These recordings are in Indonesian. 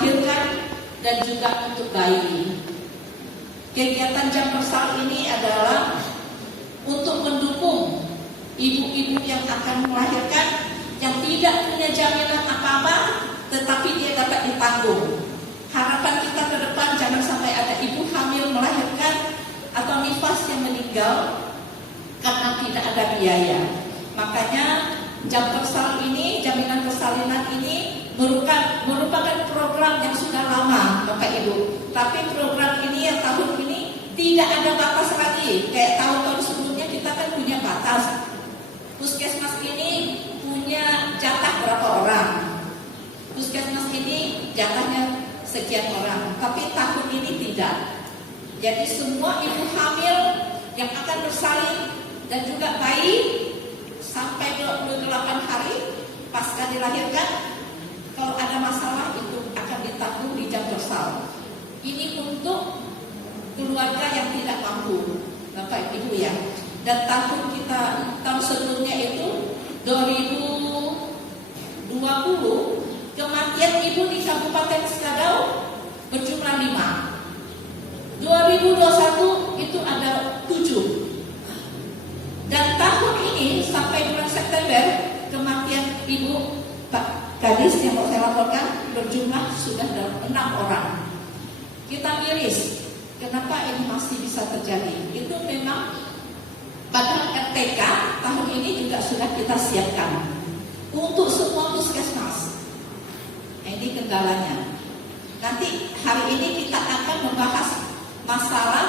melahirkan dan juga untuk bayi. Kegiatan jam persal ini adalah untuk mendukung ibu-ibu yang akan melahirkan yang tidak punya jaminan apa-apa, tetapi dia dapat ditanggung. Harapan kita ke depan jangan sampai ada ibu hamil melahirkan atau nifas yang meninggal karena tidak ada biaya. Makanya jam persal ini, jaminan persalinan ini merupakan program yang sudah lama, Bapak Ibu. Tapi program ini yang tahun ini tidak ada batas lagi. Kayak tahun-tahun sebelumnya kita kan punya batas. Puskesmas ini punya jatah berapa orang. Puskesmas ini jatahnya sekian orang. Tapi tahun ini tidak. Jadi semua ibu hamil yang akan bersalin dan juga bayi sampai 28 hari pasca dilahirkan, kalau ada masalah itu akan ditanggung di jam persal. Ini untuk keluarga yang tidak mampu, Bapak Ibu ya. Dan tahun sebelumnya itu 2020 kematian ibu di Kabupaten Skadau berjumlah 5. 2021 itu ada 7. Dan tahun ini sampai bulan September kematian ibu Pak Kadis yang mau saya laporkan berjumlah sudah 6 orang. Kita miris, kenapa ini masih bisa terjadi? Itu memang pada RTK tahun ini juga sudah kita siapkan untuk semua puskesmas. Ini kendalanya. Nanti hari ini kita akan membahas masalah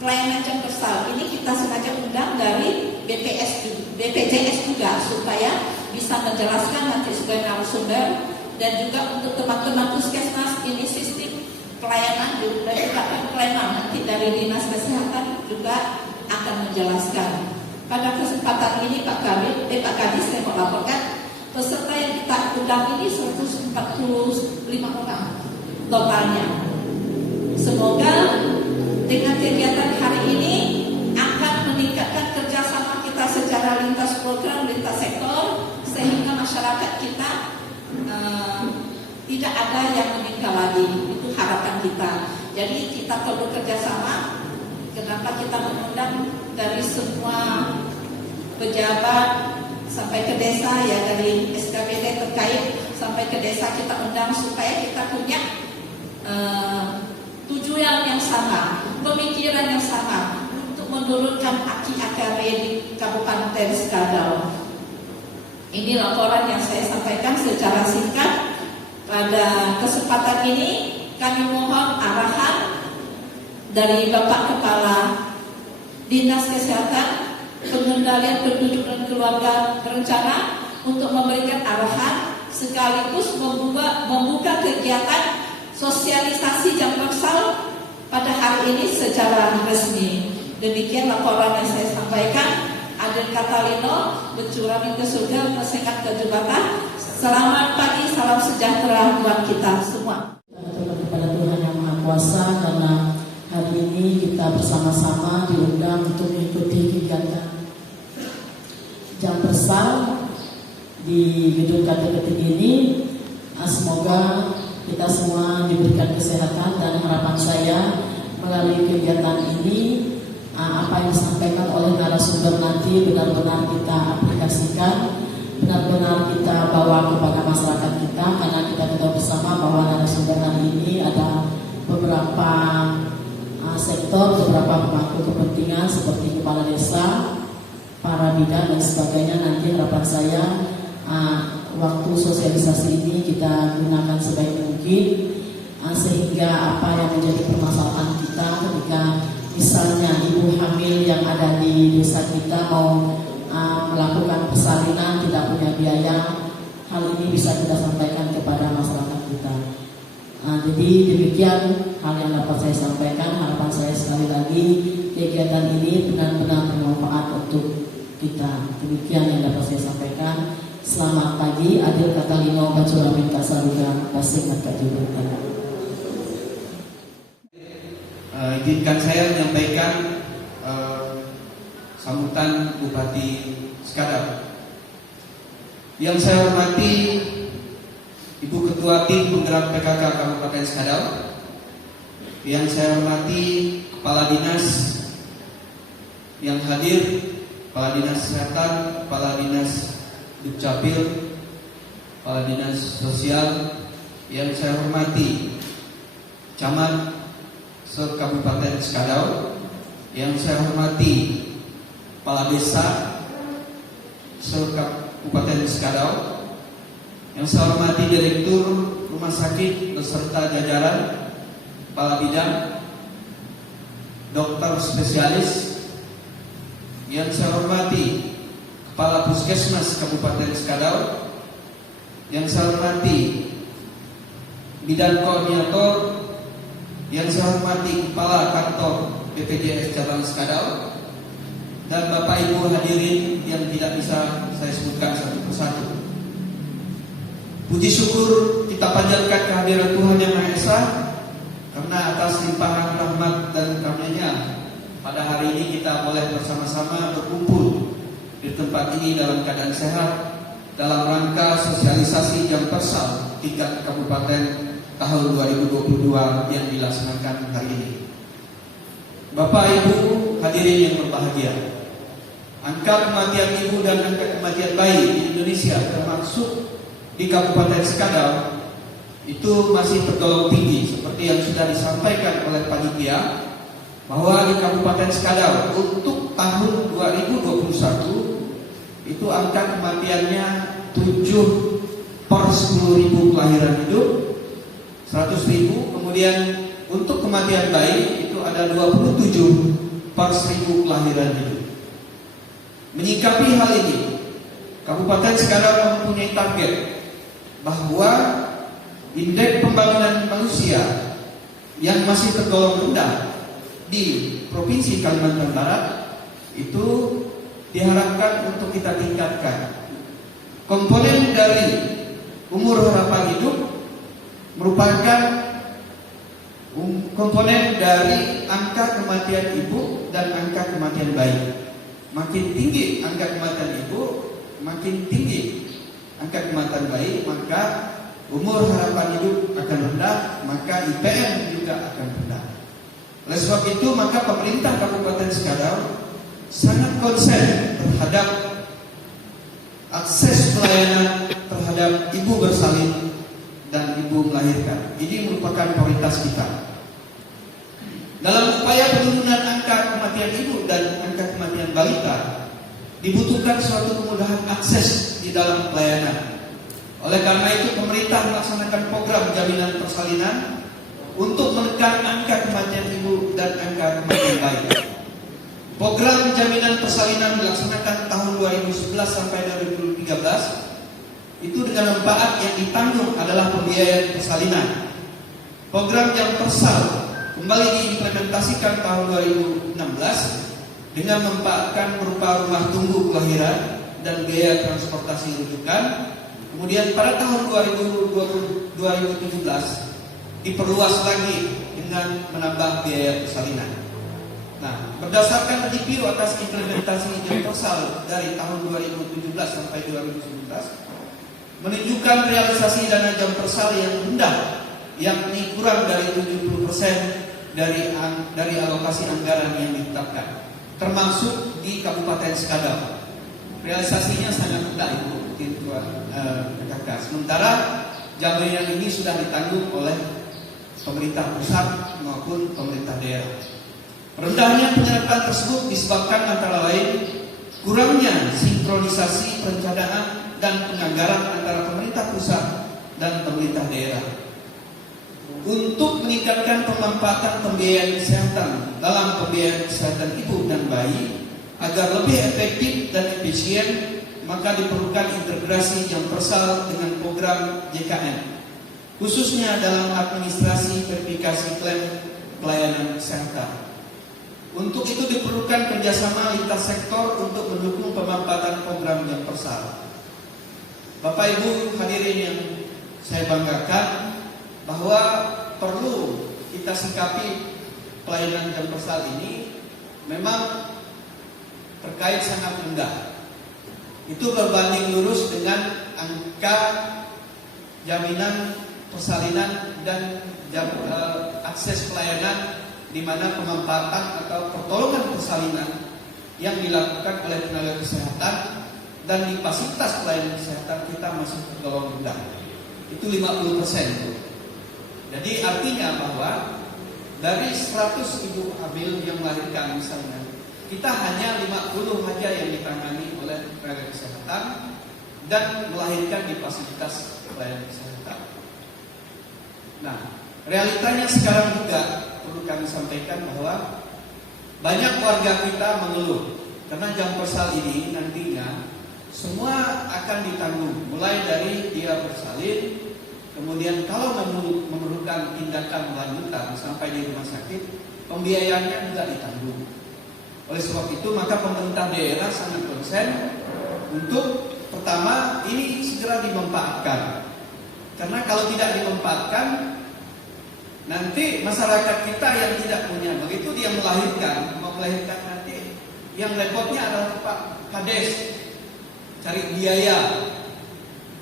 pelayanan jam persal. Ini kita sengaja undang dari BPJS juga supaya bisa menjelaskan nanti sebagai narasumber, dan juga untuk teman-teman puskesmas ini sistem pelayanan juga nanti dari Dinas Kesehatan juga akan menjelaskan. Pada kesempatan ini Pak Kadis saya mau laporkan peserta yang kita undang ini 145 orang totalnya. Semoga dengan kegiatan hari ini akan meningkatkan kerjasama kita secara lintas program, lintas sektor, sehingga masyarakat kita tidak ada yang meninggal lagi. Itu harapan kita. Jadi kita perlu kerjasama. Kenapa kita mengundang dari semua pejabat sampai ke desa ya, dari SKPD terkait sampai ke desa kita undang supaya kita punya tujuan yang sama, pemikiran yang sama untuk menurunkan aki AKB di Kabupaten Skadau. Ini laporan yang saya sampaikan secara singkat. Pada kesempatan ini kami mohon arahan dari Bapak Kepala Dinas Kesehatan, Pengendalian Penduduk dan Keluarga Berencana untuk memberikan arahan sekaligus membuka kegiatan sosialisasi jam persal pada hari ini secara resmi. Demikian laporan yang saya sampaikan. Aden Katalino, mencurami ke surga, mensekat ke jembatan. Selamat pagi, salam sejahtera buat kita semua. Kepada Tuhan Yang Maha Kuasa, karena hari ini kita bersama-sama diundang untuk mengikuti kegiatan jam persal di gedung KTPT ini. Semoga kita semua diberikan kesehatan, dan harapan saya melalui kegiatan ini apa yang disampaikan oleh narasumber nanti benar-benar kita aplikasikan, benar-benar kita bawa kepada masyarakat kita, karena kita tahu bersama bahwa narasumber hari ini ada beberapa sektor, beberapa pemangku kepentingan seperti kepala desa, para bidan dan sebagainya. Nanti harapan saya waktu sosialisasi ini kita gunakan sebaik mungkin, sehingga apa yang menjadi permasalahan kita ketika misalnya ibu hamil yang ada di desa kita mau melakukan persalinan tidak punya biaya, hal ini bisa kita sampaikan kepada masyarakat kita. Jadi demikian hal yang dapat saya sampaikan. Harapan saya sekali lagi kegiatan ini benar-benar bermanfaat untuk kita. Demikian yang dapat saya sampaikan. Selamat pagi. Adil Katalino Bacura Minta Saruga Basing Kajurutan. Izinkan saya menyampaikan sambutan Bupati Skadau. Yang saya hormati Ibu Ketua Tim Penggerak PKK Kabupaten Skadau, yang saya hormati Kepala Dinas yang hadir, Kepala Dinas Kesehatan, Kepala Dinas Dukcapil, Kepala Dinas Sosial, yang saya hormati Camat se-Kabupaten Skadau, yang saya hormati Kepala Desa se-Kabupaten Skadau, yang saya hormati Direktur Rumah Sakit beserta jajaran, Kepala Bidang, Dokter Spesialis, yang saya hormati Kepala Puskesmas Kabupaten Skadau, yang saya hormati Bidan Koordinator, yang saya hormati Kepala Kantor BPJS Cabang Skadau, dan Bapak Ibu hadirin yang tidak bisa saya sebutkan satu persatu. Puji syukur kita panjatkan kehadiran Tuhan Yang Maha Esa, karena atas limpahan rahmat dan karunia-Nya pada hari ini kita boleh bersama-sama berkumpul di tempat ini dalam keadaan sehat dalam rangka sosialisasi jam persal tingkat kabupaten tahun 2022 yang dilaksanakan hari ini. Bapak Ibu hadirin yang berbahagia, angka kematian ibu dan angka kematian bayi di Indonesia termasuk di Kabupaten Skadau itu masih tergolong tinggi, seperti yang sudah disampaikan oleh panitia bahwa di Kabupaten Skadau untuk tahun 2021 itu angka kematiannya 7 per 10.000 kelahiran hidup, 100.000. Kemudian untuk kematian bayi itu ada 27 per 1.000 kelahiran hidup. Menyikapi hal ini, Kabupaten Skadau mempunyai target bahwa indeks pembangunan manusia yang masih tergolong rendah di Provinsi Kalimantan Barat itu diharapkan untuk kita tingkatkan. Komponen dari umur harapan hidup merupakan komponen dari angka kematian ibu dan angka kematian bayi. Makin tinggi angka kematian ibu, makin tinggi angka kematian bayi, maka umur harapan hidup akan rendah, maka IPM juga akan rendah. Oleh sebab itu, maka pemerintah Kabupaten Skadau sangat konsen terhadap akses pelayanan terhadap ibu bersalin dan ibu melahirkan. Ini merupakan prioritas kita. Dalam upaya penurunan angka kematian ibu dan angka kematian balita, dibutuhkan suatu kemudahan akses di dalam pelayanan. Oleh karena itu, pemerintah melaksanakan program jaminan persalinan untuk menekan angka kematian ibu dan angka kematian bayi. Program jaminan persalinan dilaksanakan tahun 2011 sampai 2013. Itu dengan manfaat yang ditanggung adalah pembiayaan persalinan. Program jam persal kembali diimplementasikan tahun 2016 dengan memanfaatkan berupa rumah tunggu kelahiran dan biaya transportasi rujukan. Kemudian pada tahun 2017 diperluas lagi dengan menambah biaya persalinan. Nah, berdasarkan review atas implementasi jam persal dari tahun 2017 sampai 2019 menunjukkan realisasi dana jam persal yang rendah, yakni kurang dari 70% dari alokasi anggaran yang ditetapkan, termasuk di Kabupaten Skadau. Realisasinya sangat rendah itu PKK. Sementara jaminan ini sudah ditanggung oleh pemerintah pusat maupun pemerintah daerah. Rendahnya penyerapan tersebut disebabkan antara lain kurangnya sinkronisasi perencanaan dan penganggaran antara pemerintah pusat dan pemerintah daerah. Untuk meningkatkan pemanfaatan pembiayaan kesehatan dalam pembiayaan kesehatan ibu dan bayi agar lebih efektif dan efisien, maka diperlukan integrasi jam persal dengan program JKN, khususnya dalam administrasi verifikasi klaim pelayanan kesehatan. Untuk itu diperlukan kerjasama lintas sektor untuk mendukung pemanfaatan program jam persal. Bapak Ibu hadirin yang saya banggakan, bahwa perlu kita sikapi pelayanan jam persal ini memang terkait sangat rendah. Itu berbanding lurus dengan angka jaminan persalinan dan akses pelayanan di mana pemanfaatan atau pertolongan persalinan yang dilakukan oleh tenaga kesehatan dan di fasilitas pelayanan kesehatan kita masih tergolong rendah. Itu 50%. Jadi artinya bahwa dari 100 ibu hamil yang melahirkan misalnya, kita hanya 50 saja yang ditangani oleh tenaga kesehatan dan melahirkan di fasilitas pelayanan kesehatan. Nah, realitanya sekarang juga perlu kami sampaikan bahwa banyak warga kita mengeluh karena jam persal ini nantinya semua akan ditanggung, mulai dari dia bersalin, kemudian kalau memerlukan tindakan lanjutan sampai di rumah sakit, pembiayaannya juga ditanggung. Oleh sebab itu maka pemerintah daerah sangat konsen untuk pertama ini segera dimanfaatkan. Karena kalau tidak dimanfaatkan, nanti masyarakat kita yang tidak punya, begitu dia mau melahirkan nanti yang repotnya adalah Pak Kades cari biaya.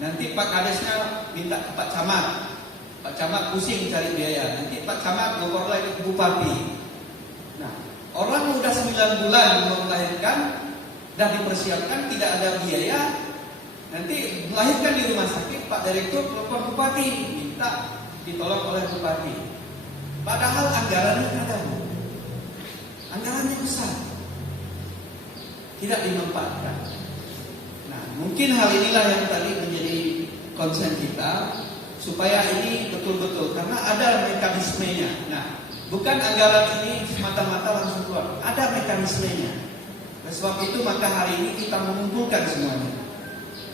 Nanti Pak Kadesnya minta ke Pak Camat, Pak Camat pusing cari biaya. Nanti Pak Camat ngomong lagi ke Bupati. Nah, orang udah 9 bulan mau melahirkan, dah dipersiapkan tidak ada biaya. Nanti melahirkan di rumah sakit, Pak Direktur telepon Bupati, minta ditolong oleh Bupati. Padahal anggarannya ada, anggarannya besar, tidak dimanfaatkan. Nah, mungkin hal inilah yang tadi menjadi konsen kita, supaya ini betul-betul, karena ada mekanismenya. Nah, bukan anggaran ini semata-mata langsung keluar, ada mekanismenya. Oleh sebab itu maka hari ini kita mengumpulkan semuanya.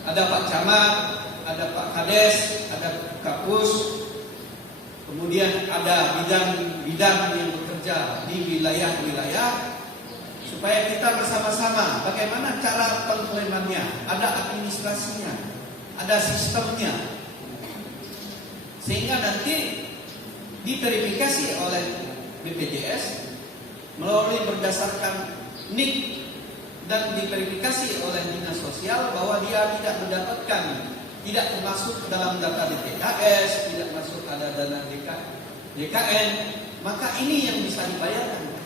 Ada Pak Camat, ada Pak Kades, ada Kapus, kemudian ada bidang-bidang yang bekerja di wilayah-wilayah, supaya kita bersama-sama bagaimana cara pengklaimannya, ada administrasinya, ada sistemnya, sehingga nanti diverifikasi oleh BPJS melalui berdasarkan NIK dan diverifikasi oleh Dinas Sosial bahwa dia tidak mendapatkan, tidak termasuk dalam data DTKS, tidak masuk ada dana DKN, maka ini yang bisa dibayarkan.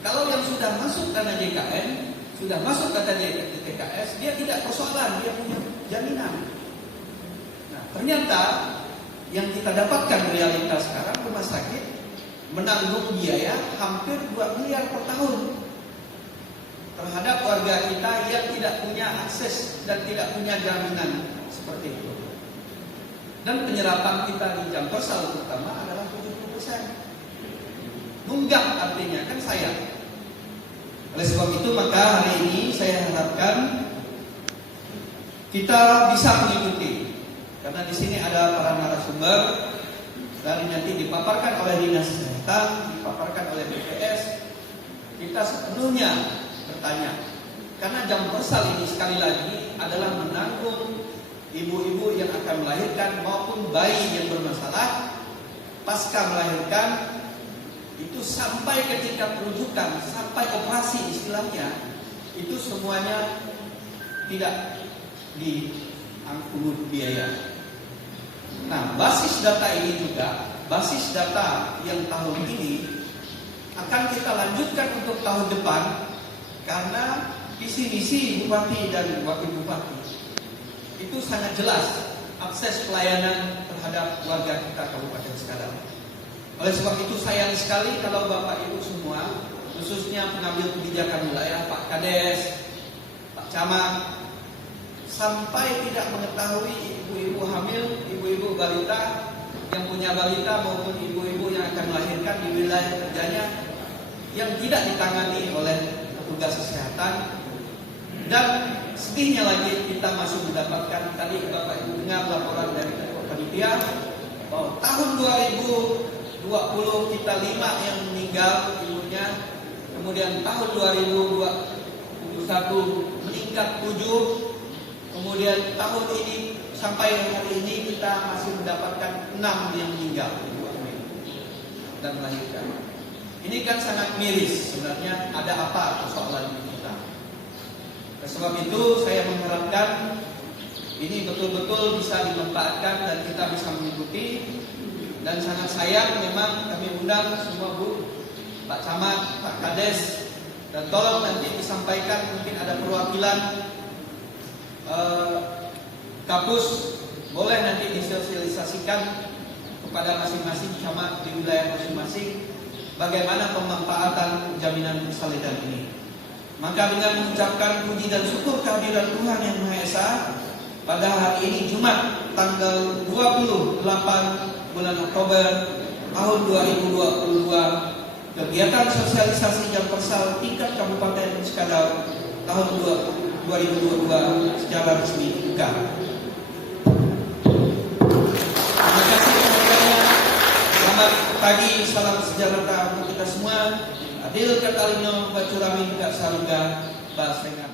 Kalau yang sudah masuk dana DKN, sudah masuk data DTKS, dia tidak persoalan, dia punya jaminan. Nah, ternyata yang kita dapatkan realitas sekarang, rumah sakit menanggung biaya hampir 2 miliar per tahun terhadap warga kita yang tidak punya akses dan tidak punya jaminan seperti itu. Dan penyerapan kita di jam persal terutama adalah 70%. Nunggak artinya kan sayang. Oleh sebab itu maka hari ini saya harapkan kita bisa mengikuti, karena di sini ada para narasumber dari nanti dipaparkan oleh Dinas Kesehatan, dipaparkan oleh BPS. Kita sepenuhnya bertanya, karena jam persal ini sekali lagi adalah menanggung ibu-ibu yang akan melahirkan maupun bayi yang bermasalah pasca melahirkan, itu sampai ketika perujukan, sampai operasi istilahnya, itu semuanya tidak diangkut biaya. Nah, basis data ini juga, basis data yang tahun ini akan kita lanjutkan untuk tahun depan, karena visi-misi Bupati dan Wakil Bupati itu sangat jelas akses pelayanan terhadap warga kita Kabupaten Skadar. Oleh sebab itu sayang sekali kalau Bapak Ibu semua, khususnya pengambil kebijakan wilayah, Pak Kades, Pak Camat, sampai tidak mengetahui ibu-ibu hamil, ibu-ibu balita yang punya balita maupun ibu-ibu yang akan melahirkan di wilayah kerjanya yang tidak ditangani oleh petugas kesehatan. Dan sedihnya lagi kita masih mendapatkan, tadi Bapak Ibu dengar laporan dari panitia bahwa tahun 2020 kita 5 yang meninggal ibunya, kemudian tahun 2021 meningkat 7, kemudian tahun ini sampai hari ini kita masih mendapatkan 6 yang meninggal dan melahirkan. Ini kan sangat miris sebenarnya, ada apa persoalan kita. Sebab itu saya mengharapkan ini betul-betul bisa dimanfaatkan dan kita bisa mengikuti. Dan sangat sayang memang kami undang semua Bu, Pak Camat, Pak Kades, dan tolong nanti disampaikan mungkin ada perwakilan Kapus, boleh nanti disosialisasikan kepada masing-masing camat di wilayah masing-masing bagaimana pemanfaatan jaminan persalinan ini. Maka dengan mengucapkan puji dan syukur kehadiran Tuhan Yang Maha Esa, pada hari ini Jumat tanggal 28 bulan Oktober tahun 2022, kegiatan sosialisasi jam persal tingkat Kabupaten Skadau tahun 2022 secara resmi dibuka. Terima kasih semuanya. Selamat pagi, salam sejahtera untuk kita semua. Adil katalino bacuramin kak sarungga basengan.